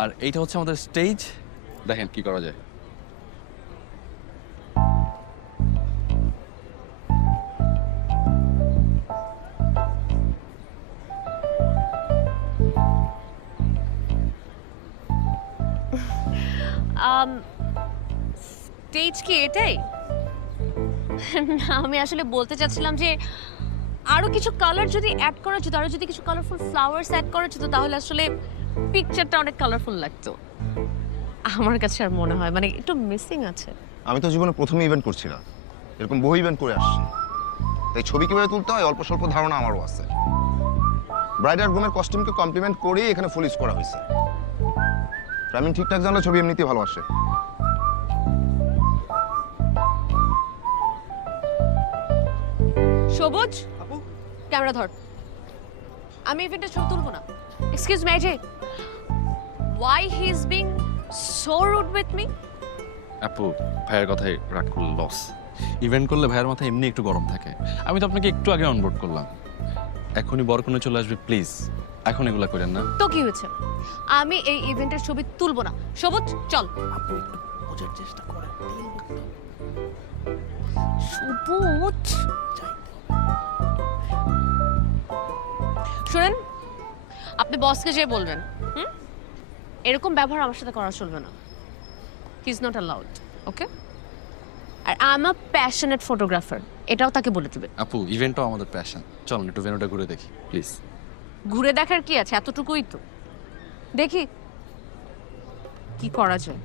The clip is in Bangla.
আর এইটা হচ্ছে আমাদের স্টেজ, দেখেন কি করা যায়। স্টেজ কি এটাই? না, আমি আসলে বলতে চাচ্ছিলাম যে আরো কিছু কালার যদি অ্যাড করা যেত, আরো যদি কিছু কালারফুল ফ্লাওয়ার্স অ্যাড করা যেত, তাহলে আসলে পিকচারটা অনেক কালারফুল লাগতো। আমার কাছে আর মনে হয় মানে একটু মিসিং আছে। আমি তো জীবনে প্রথম ইভেন্ট করছি না, এরকম বহু ইভেন্ট করে আসছি, তাই ছবি কিভাবে তুলতে হয় অল্প স্বল্প ধারণা আমারও আছে। ব্রাইড আর গ্রুমের কস্টিউমকে কমপ্লিমেন্ট করেই এখানে ফুল ইউজ করা হয়েছে। আমি ঠিকঠাক জানলে ছবি এমনিতেই ভালোবাসে। সবুজ, ক্যামেরা ধর। আমি ইভেন্টে ছবি তুলবো না। Excuse me Ajay, why he is being so rude with me? আপু, ভাইয়ের কথাই রাগ করলে লস। ইভেন্ট করলে ভাইয়ের মাথায় এমনি একটু গরম থাকে। আমি তো আপনাকে একটু আগে অনবোর্ড করলাম, এখনই বরকনে চলে আসবে, প্লিজ এখন এগুলা করেন না। তো কি হয়েছে? আমি এই ইভেন্টের ছবি তুলবো না। সবুজ চল। বোঝার চেষ্টা করে। সবুজ, শুনেন, আপনি বসকে যেয়ে বলবেন এরকম ব্যবহার আমার সাথে করা চলবে না। He is not allowed, okay? আর I am a passionate photographer, এটাও তাকে বলে দিবেন। আপু, ইভেন্টটাও আমাদের প্যাশন, চলুন একটু ভেন্যুটা ঘুরে দেখি প্লিজ। ঘুরে দেখার কি আছে, এতটুকুই তো। দেখি কি করা যায়।